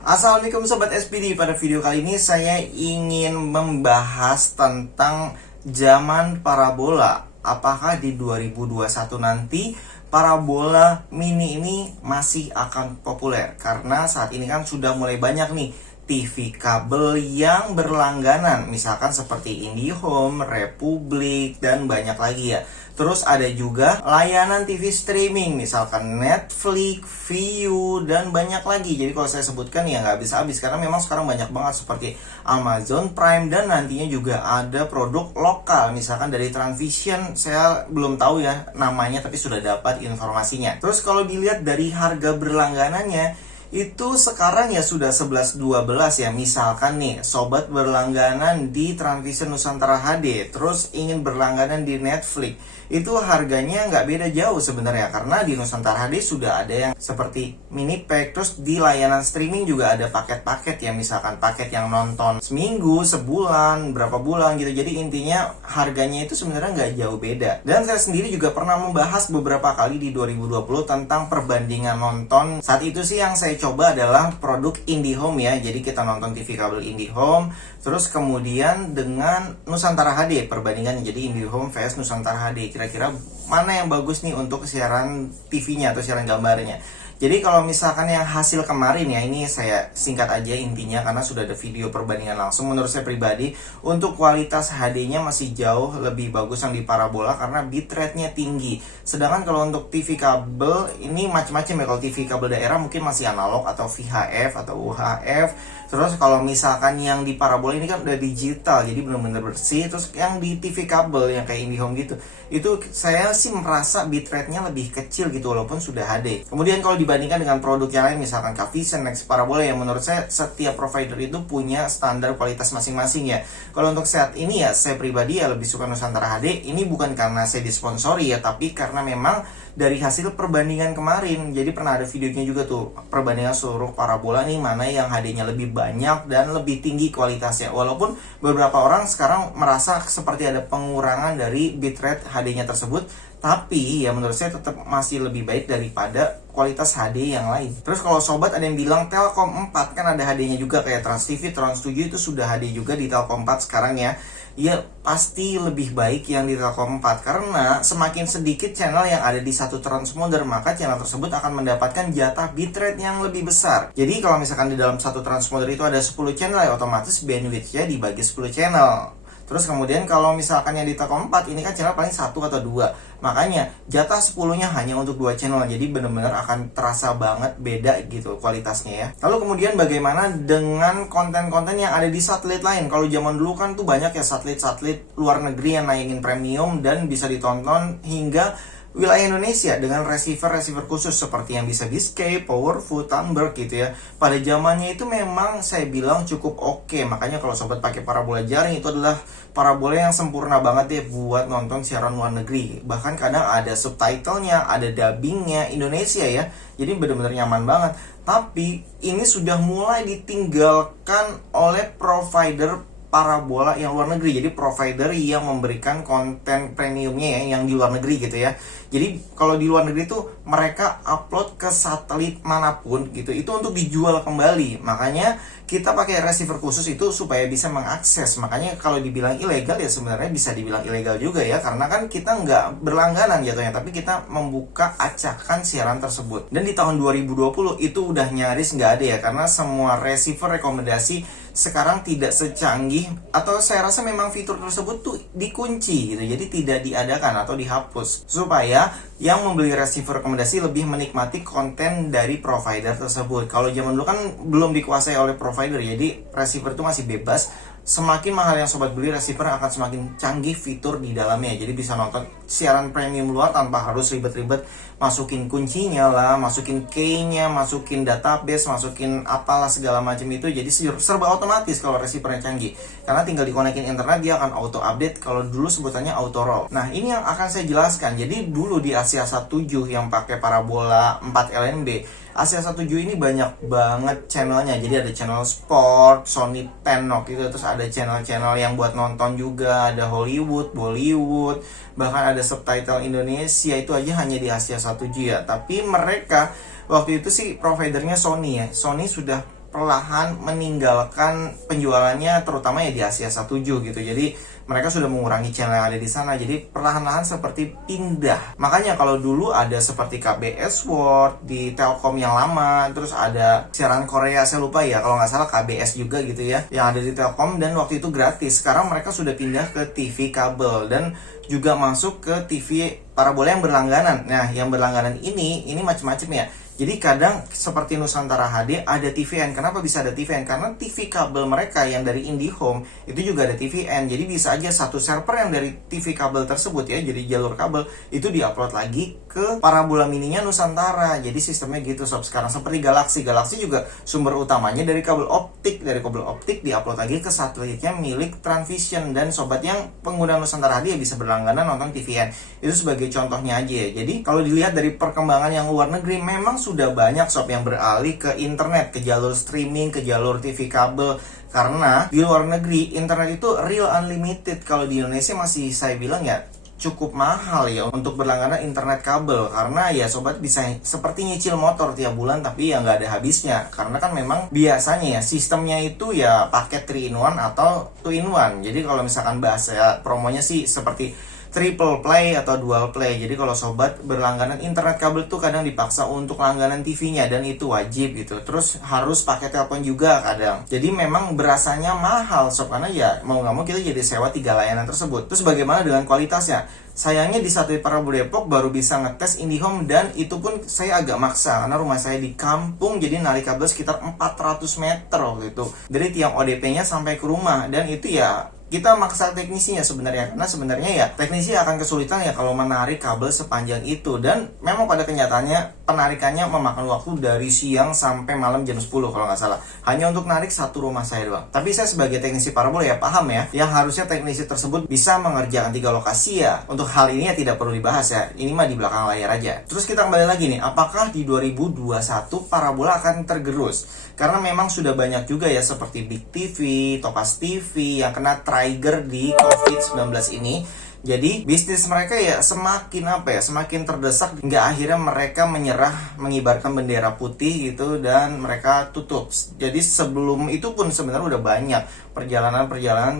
Assalamualaikum Sobat SPD. Pada video kali ini saya ingin membahas tentang zaman parabola. Apakah di 2021 nanti parabola mini ini masih akan populer? Karena saat ini kan sudah mulai banyak nih TV kabel yang berlangganan, misalkan seperti IndiHome, Republik, dan banyak lagi ya. Terus ada juga layanan TV streaming, misalkan Netflix, Viu, dan banyak lagi. Jadi kalau saya sebutkan ya nggak habis-habis, karena memang sekarang banyak banget seperti Amazon Prime, dan nantinya juga ada produk lokal, misalkan dari Transvision. Saya belum tahu ya namanya, tapi sudah dapat informasinya. Terus kalau dilihat dari harga berlangganannya, itu sekarang ya sudah 11-12 ya. Misalkan nih sobat berlangganan di Transvision Nusantara HD, terus ingin berlangganan di Netflix, itu harganya nggak beda jauh sebenarnya, karena di Nusantara HD sudah ada yang seperti mini pack. Terus di layanan streaming juga ada paket-paket ya, misalkan paket yang nonton seminggu, sebulan, berapa bulan gitu. Jadi intinya harganya itu sebenarnya nggak jauh beda. Dan saya sendiri juga pernah membahas beberapa kali di 2020 tentang perbandingan nonton. Saat itu sih yang saya coba adalah produk IndiHome ya. Jadi kita nonton TV kabel IndiHome, terus kemudian dengan Nusantara HD perbandingan. Jadi IndiHome vs Nusantara HD, kira-kira mana yang bagus nih untuk siaran TV-nya atau siaran gambarnya. Jadi kalau misalkan yang hasil kemarin ya, ini saya singkat aja intinya karena sudah ada video perbandingan langsung. Menurut saya pribadi, untuk kualitas HD-nya masih jauh lebih bagus yang di parabola karena bitrate-nya tinggi. Sedangkan kalau untuk TV kabel ini macam-macam ya. Kalau TV kabel daerah mungkin masih analog atau VHF atau UHF. Terus kalau misalkan yang di parabola ini kan udah digital, jadi benar-benar bersih. Terus yang di TV kabel yang kayak IndiHome gitu, itu saya sih merasa bitrate-nya lebih kecil gitu walaupun sudah HD. Kemudian kalau dibandingkan dengan produk yang lain, misalkan Cavision, Next Parabola, yang menurut saya setiap provider itu punya standar kualitas masing-masing ya. Kalau untuk saat ini ya, saya pribadi ya lebih suka Nusantara HD. Ini bukan karena saya disponsori ya, tapi karena memang dari hasil perbandingan kemarin. Jadi pernah ada videonya juga tuh, perbandingan seluruh parabola nih, mana yang HD-nya lebih banyak dan lebih tinggi kualitasnya. Walaupun beberapa orang sekarang merasa seperti ada pengurangan dari bitrate HD-nya tersebut, tapi ya menurut saya tetap masih lebih baik daripada kualitas HD yang lain. Terus kalau sobat ada yang bilang Telkom 4 kan ada HD-nya juga kayak Trans TV, Trans 7 itu sudah HD juga di Telkom 4 sekarang ya. Ya pasti lebih baik yang di Telkom 4 karena semakin sedikit channel yang ada di satu transponder, maka channel tersebut akan mendapatkan jatah bitrate yang lebih besar. Jadi kalau misalkan di dalam satu transponder itu ada 10 channel ya, otomatis bandwidth-nya dibagi 10 channel. Terus kemudian kalau misalkan yang di Telkom 4 ini kan channel paling 1 atau 2. Makanya jatah 10-nya hanya untuk 2 channel. Jadi benar-benar akan terasa banget beda gitu kualitasnya ya. Lalu kemudian bagaimana dengan konten-konten yang ada di satelit lain? Kalau zaman dulu kan tuh banyak ya satelit-satelit luar negeri yang naikin premium dan bisa ditonton hingga wilayah Indonesia dengan receiver khusus seperti yang bisa Biscay, Powerful, Thunberg gitu ya. Pada zamannya itu memang saya bilang cukup oke. Makanya kalau sobat pakai parabola jaring, itu adalah parabola yang sempurna banget ya buat nonton siaran luar negeri. Bahkan kadang ada subtitlenya, ada dubbingnya Indonesia ya. Jadi benar-benar nyaman banget. Tapi ini sudah mulai ditinggalkan oleh provider parabola yang luar negeri. Jadi provider yang memberikan konten premiumnya ya, yang di luar negeri gitu ya. Jadi kalau di luar negeri tuh mereka upload ke satelit manapun gitu, itu untuk dijual kembali. Makanya kita pakai receiver khusus itu supaya bisa mengakses. Makanya kalau dibilang ilegal ya sebenarnya bisa dibilang ilegal juga ya, karena kan kita nggak berlangganan jatuhnya, tapi kita membuka acakan siaran tersebut. Dan di tahun 2020 itu udah nyaris nggak ada ya, karena semua receiver rekomendasi sekarang tidak secanggih, atau saya rasa memang fitur tersebut tuh dikunci gitu, jadi tidak diadakan atau dihapus supaya yang membeli receiver rekomendasi lebih menikmati konten dari provider tersebut. Kalau zaman dulu kan belum dikuasai oleh provider, jadi receiver itu masih bebas. Semakin mahal yang sobat beli receiver akan semakin canggih fitur di dalamnya. Jadi bisa nonton siaran premium luar tanpa harus ribet-ribet masukin kuncinya lah, masukin key-nya, masukin database, masukin apalah segala macam itu. Jadi serba otomatis kalau receivernya canggih. Karena tinggal dikonekin internet dia akan auto update. Kalau dulu sebutannya auto roll. Nah, ini yang akan saya jelaskan. Jadi dulu di Asia 17 yang pakai parabola 4 LNB, Asia 17 ini banyak banget channelnya. Jadi ada channel sport, Sony Tenok gitu. Terus ada channel-channel yang buat nonton juga. Ada Hollywood, Bollywood, bahkan ada subtitle Indonesia. Itu aja hanya di Asia 17 ya. Tapi mereka waktu itu sih providernya Sony ya. Sony sudah perlahan meninggalkan penjualannya, terutama ya di Asia 17 gitu. Jadi mereka sudah mengurangi channel yang ada di sana. Jadi perlahan-lahan seperti pindah. Makanya kalau dulu ada seperti KBS World di Telkom yang lama, terus ada siaran Korea, saya lupa ya, kalau nggak salah KBS juga gitu ya, yang ada di Telkom, dan waktu itu gratis. Sekarang mereka sudah pindah ke TV kabel dan juga masuk ke TV parabola yang berlangganan. Nah, yang berlangganan ini macam-macam ya. Jadi kadang seperti Nusantara HD ada TVN. Kenapa bisa ada TVN? Karena TV kabel mereka yang dari IndiHome itu juga ada TVN. Jadi bisa aja satu server yang dari TV kabel tersebut ya, jadi jalur kabel itu diupload lagi ke parabola mininya Nusantara. Jadi sistemnya gitu sob sekarang. Seperti Galaxy juga sumber utamanya dari kabel optik. Dari kabel optik diupload lagi ke satelitnya milik Transvision. Dan sobat yang pengguna Nusantara HD ya bisa berlangganan nonton TVN. Itu sebagai contohnya aja ya. Jadi kalau dilihat dari perkembangan yang luar negeri, memang sudah banyak sob yang beralih ke internet, ke jalur streaming, ke jalur TV kabel. Karena di luar negeri internet itu real unlimited. Kalau di Indonesia masih saya bilang ya cukup mahal ya untuk berlangganan internet kabel. Karena ya sobat bisa seperti nyicil motor tiap bulan tapi ya nggak ada habisnya. Karena kan memang biasanya ya sistemnya itu ya paket 3 in 1 atau 2 in 1. Jadi kalau misalkan bahasa promonya sih seperti triple play atau dual play. Jadi kalau sobat berlangganan internet kabel tuh kadang dipaksa untuk langganan TV-nya, dan itu wajib gitu. Terus harus pakai telepon juga kadang. Jadi memang berasanya mahal sob, karena ya mau nggak mau kita jadi sewa 3 layanan tersebut. Terus bagaimana dengan kualitasnya? Sayangnya di satelit parabola Depok baru bisa ngetes IndiHome, dan itu pun saya agak maksa karena rumah saya di kampung, jadi narik kabel sekitar 400 meter waktu itu dari tiang ODP-nya sampai ke rumah. Dan itu ya kita maksa teknisinya sebenarnya, karena sebenarnya ya teknisi akan kesulitan ya kalau menarik kabel sepanjang itu. Dan memang pada kenyataannya penarikannya memakan waktu dari siang sampai malam jam 10 kalau nggak salah, hanya untuk narik satu rumah saya doang. Tapi saya sebagai teknisi parabola ya paham ya, yang harusnya teknisi tersebut bisa mengerjakan 3 lokasi ya. Untuk hal ini ya tidak perlu dibahas ya, ini mah di belakang layar aja. Terus kita kembali lagi nih, apakah di 2021 parabola akan tergerus? Karena memang sudah banyak juga ya seperti Big TV, Topaz TV yang kena trigger di COVID-19 ini. Jadi bisnis mereka ya semakin terdesak hingga akhirnya mereka menyerah, mengibarkan bendera putih gitu, dan mereka tutup. Jadi sebelum itu pun sebenarnya udah banyak perjalanan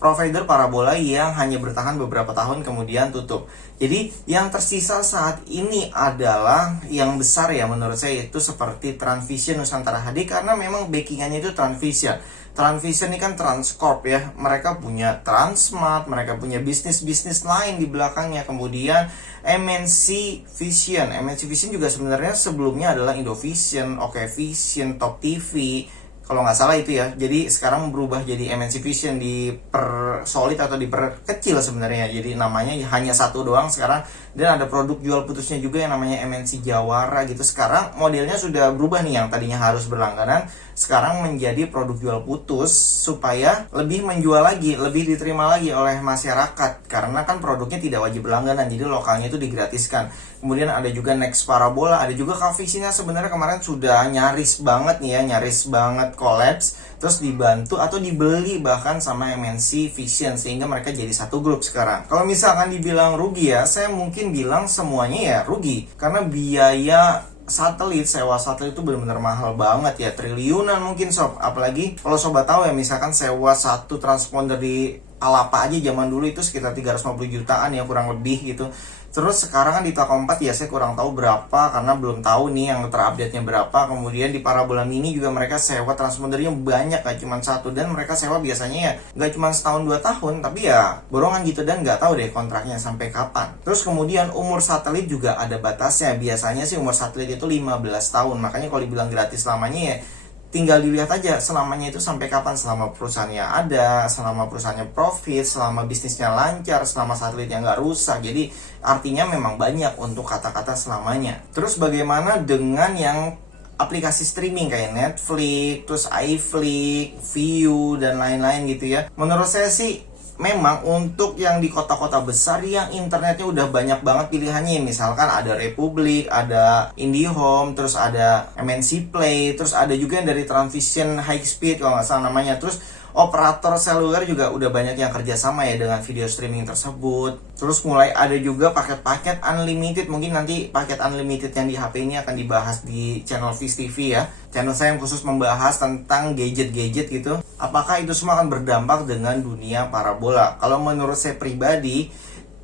provider parabola yang hanya bertahan beberapa tahun kemudian tutup. Jadi yang tersisa saat ini adalah yang besar ya menurut saya, itu seperti Transvision, Nusantara HD, karena memang backingannya itu Transvision. Transvision ini kan Transcorp ya, mereka punya Transmart, mereka punya bisnis-bisnis lain di belakangnya. Kemudian MNC Vision juga sebenarnya sebelumnya adalah Indovision, Okevision, Top TV, kalau nggak salah itu ya. Jadi sekarang berubah jadi MNC Vision, dipersolid atau diperkecil sebenarnya. Jadi namanya hanya satu doang sekarang. Dan ada produk jual putusnya juga yang namanya MNC Jawara gitu. Sekarang modelnya sudah berubah nih, yang tadinya harus berlangganan sekarang menjadi produk jual putus supaya lebih menjual lagi, lebih diterima lagi oleh masyarakat. Karena kan produknya tidak wajib berlangganan, jadi lokalnya itu digratiskan. Kemudian ada juga Next Parabola, ada juga Kavisinya sebenarnya kemarin sudah nyaris banget kolaps, terus dibantu atau dibeli bahkan sama MNC Vision, sehingga mereka jadi satu grup sekarang. Kalau misalkan dibilang rugi ya, saya mungkin bilang semuanya ya rugi, karena biaya sewa satelit itu benar-benar mahal banget ya, triliunan mungkin sob. Apalagi kalau sobat tahu ya, misalkan sewa satu transponder di Alapa aja zaman dulu itu sekitar 350 jutaan ya kurang lebih gitu. Terus sekarang kan di Telkom 4 ya saya kurang tahu berapa, karena belum tahu nih yang terupdate-nya berapa. Kemudian di parabola mini juga mereka sewa transpondernya banyak, gak cuma satu. Dan mereka sewa biasanya ya gak cuma setahun 2 tahun, tapi ya borongan gitu, dan gak tahu deh kontraknya sampai kapan. Terus kemudian umur satelit juga ada batasnya. Biasanya sih umur satelit itu 15 tahun. Makanya kalau dibilang gratis selamanya ya tinggal dilihat aja selamanya itu sampai kapan. Selama perusahaannya ada, selama perusahaannya profit, selama bisnisnya lancar, selama satelitnya nggak rusak. Jadi artinya memang banyak untuk kata-kata selamanya. Terus bagaimana dengan yang aplikasi streaming kayak Netflix, terus iFlix, Viu, dan lain-lain gitu ya? Menurut saya sih memang untuk yang di kota-kota besar yang internetnya udah banyak banget pilihannya. Misalkan ada Republik, ada IndiHome, terus ada MNC Play, terus ada juga yang dari Transvision High Speed kalau nggak salah namanya. Terus operator seluler juga udah banyak yang kerjasama ya dengan video streaming tersebut. Terus mulai ada juga paket-paket unlimited. Mungkin nanti paket unlimited yang di HP ini akan dibahas di channel Viz TV ya, channel saya yang khusus membahas tentang gadget-gadget gitu. Apakah itu semua akan berdampak dengan dunia parabola? Kalau menurut saya pribadi,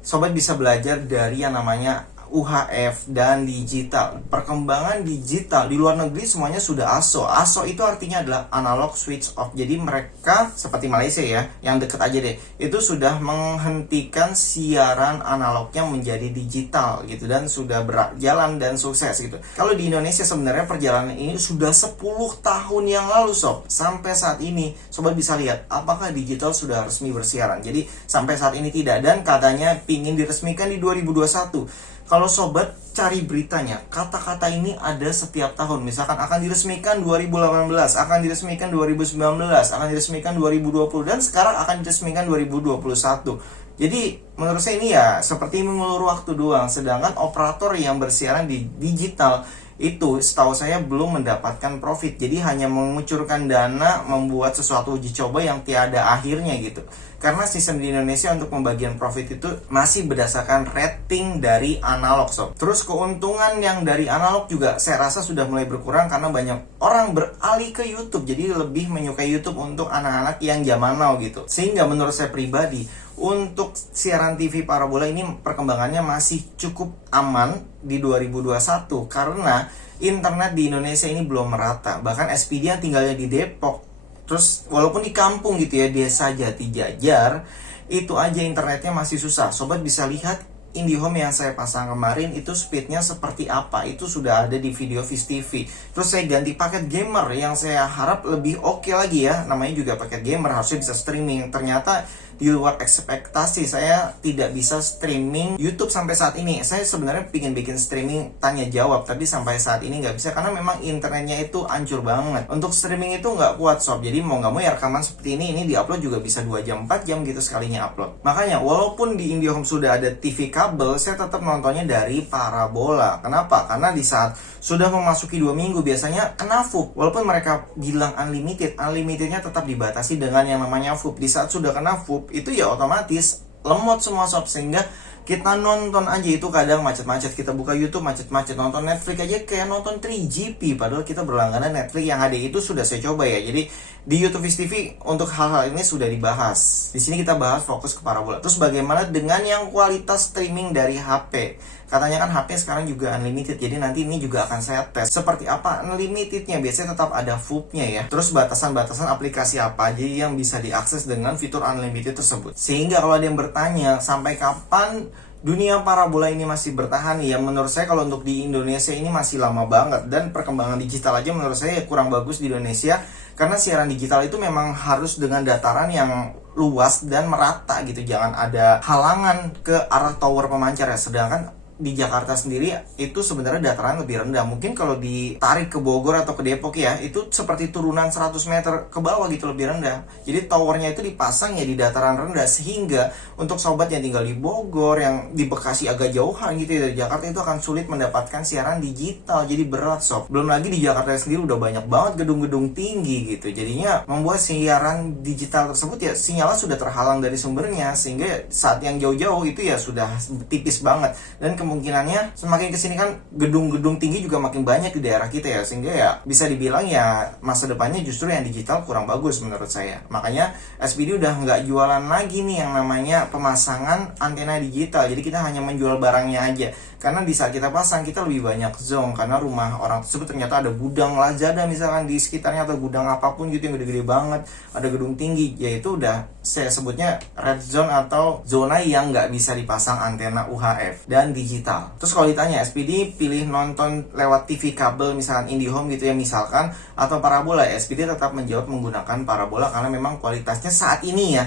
sobat bisa belajar dari yang namanya UHF dan digital. Perkembangan digital di luar negeri semuanya sudah ASO. ASO itu artinya adalah analog switch off. Jadi mereka seperti Malaysia ya, yang deket aja deh, itu sudah menghentikan siaran analognya menjadi digital gitu, dan sudah berjalan dan sukses gitu. Kalau di Indonesia sebenarnya perjalanan ini sudah 10 tahun yang lalu sob. Sampai saat ini sobat bisa lihat apakah digital sudah resmi bersiaran. Jadi sampai saat ini tidak, dan katanya pingin diresmikan di 2021. Kalau sobat cari beritanya, kata-kata ini ada setiap tahun. Misalkan akan diresmikan 2018, akan diresmikan 2019, akan diresmikan 2020, dan sekarang akan diresmikan 2021. Jadi menurut saya ini ya seperti mengulur waktu doang. Sedangkan operator yang bersiaran di digital itu setahu saya belum mendapatkan profit. Jadi hanya mengucurkan dana membuat sesuatu uji coba yang tiada akhirnya gitu. Karena sistem di Indonesia untuk pembagian profit itu masih berdasarkan rating dari analog sob. Terus keuntungan yang dari analog juga saya rasa sudah mulai berkurang karena banyak orang beralih ke YouTube. Jadi lebih menyukai YouTube untuk anak-anak yang zaman now gitu. Sehingga menurut saya pribadi, untuk siaran TV parabola ini perkembangannya masih cukup aman di 2021 karena internet di Indonesia ini belum merata. Bahkan SPD yang tinggalnya di Depok, terus walaupun di kampung gitu ya, desa Jati Jajar, itu aja internetnya masih susah. Sobat bisa lihat IndiHome yang saya pasang kemarin itu speednya seperti apa, itu sudah ada di video Viz TV. Terus saya ganti paket gamer yang saya harap lebih oke lagi ya, namanya juga paket gamer, harusnya bisa streaming. Ternyata di luar ekspektasi, saya tidak bisa streaming YouTube sampai saat ini. Saya sebenarnya pengen bikin streaming tanya jawab, tapi sampai saat ini nggak bisa karena memang internetnya itu hancur banget. Untuk streaming itu nggak kuat sob. Jadi mau nggak mau ya rekaman seperti ini diupload juga bisa 2 jam 4 jam gitu sekalinya upload. Makanya walaupun di IndiHome sudah ada TV kabel, saya tetap nontonnya dari parabola. Kenapa? Karena di saat sudah memasuki 2 minggu biasanya kena FUB. Walaupun mereka bilang unlimited, unlimitednya tetap dibatasi dengan yang namanya FUB. Di saat sudah kena FUB itu ya otomatis lemot semua sob, sehingga kita nonton aja itu kadang macet-macet. Kita buka YouTube macet-macet, nonton Netflix aja kayak nonton 3GP, padahal kita berlangganan Netflix yang HD. Itu sudah saya coba ya. Jadi di YouTube Viz TV untuk hal-hal ini sudah dibahas. Di sini kita bahas fokus ke parabola. Terus bagaimana dengan yang kualitas streaming dari HP? Katanya kan HP sekarang juga unlimited, jadi nanti ini juga akan saya tes seperti apa unlimitednya. Biasanya tetap ada FUB-nya ya. Terus batasan-batasan aplikasi apa aja yang bisa diakses dengan fitur unlimited tersebut. Sehingga kalau ada yang bertanya sampai kapan dunia parabola ini masih bertahan, ya menurut saya kalau untuk di Indonesia ini masih lama banget. Dan perkembangan digital aja menurut saya kurang bagus di Indonesia, karena siaran digital itu memang harus dengan dataran yang luas dan merata gitu. Jangan ada halangan ke arah tower pemancar ya. Sedangkan di Jakarta sendiri itu sebenarnya dataran lebih rendah. Mungkin kalau ditarik ke Bogor atau ke Depok ya, itu seperti turunan 100 meter ke bawah gitu, lebih rendah. Jadi towernya itu dipasang ya di dataran rendah, sehingga untuk sobat yang tinggal di Bogor, yang di Bekasi agak jauhan gitu ya dari Jakarta, itu akan sulit mendapatkan siaran digital. Jadi berat sob. Belum lagi di Jakarta sendiri udah banyak banget gedung-gedung tinggi gitu. Jadinya membuat siaran digital tersebut ya sinyalnya sudah terhalang dari sumbernya, sehingga saat yang jauh-jauh itu ya sudah tipis banget. Dan kemungkinannya semakin kesini kan gedung-gedung tinggi juga makin banyak di daerah kita ya, sehingga ya bisa dibilang ya masa depannya justru yang digital kurang bagus menurut saya. Makanya SPD udah nggak jualan lagi nih yang namanya pemasangan antena digital. Jadi kita hanya menjual barangnya aja, karena di saat kita pasang kita lebih banyak zong, karena rumah orang tersebut ternyata ada gudang Lazada misalkan di sekitarnya, atau gudang apapun gitu yang gede-gede banget, ada gedung tinggi, yaitu udah saya sebutnya red zone atau zona yang nggak bisa dipasang antena UHF dan digital. Terus kalau ditanya SPD pilih nonton lewat TV kabel misalkan IndiHome gitu ya misalkan, atau parabola, SPD tetap menjawab menggunakan parabola karena memang kualitasnya saat ini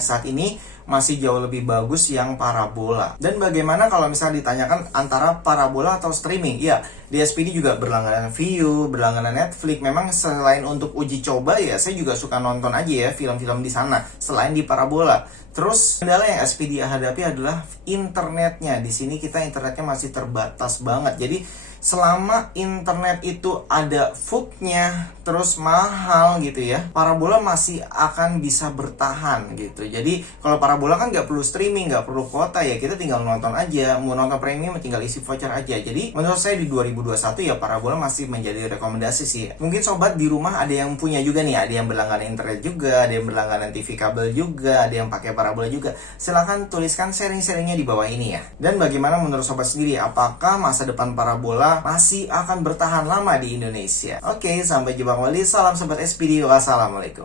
masih jauh lebih bagus yang parabola. Dan bagaimana kalau misalnya ditanyakan antara parabola atau streaming? Ya, di SPD juga berlangganan Viu, berlangganan Netflix. Memang selain untuk uji coba ya, saya juga suka nonton aja ya film-film di sana selain di parabola. Terus kendala yang SPD hadapi adalah internetnya. Di sini kita internetnya masih terbatas banget. Jadi selama internet itu ada VOOC-nya, terus mahal gitu ya, parabola masih akan bisa bertahan gitu. Jadi kalau parabola kan nggak perlu streaming, nggak perlu kuota ya, kita tinggal nonton aja, mau nonton premium tinggal isi voucher aja. Jadi menurut saya di 2021 ya parabola masih menjadi rekomendasi sih. Mungkin sobat di rumah ada yang punya juga nih, ada yang berlangganan internet juga, ada yang berlangganan TV kabel juga, ada yang pakai parabola juga. Silahkan tuliskan sharing-sharingnya di bawah ini ya. Dan bagaimana menurut sobat sendiri, apakah masa depan parabola masih akan bertahan lama di Indonesia? Oke, sampai jumpa kembali. Salam sobat SPD. Wassalamualaikum.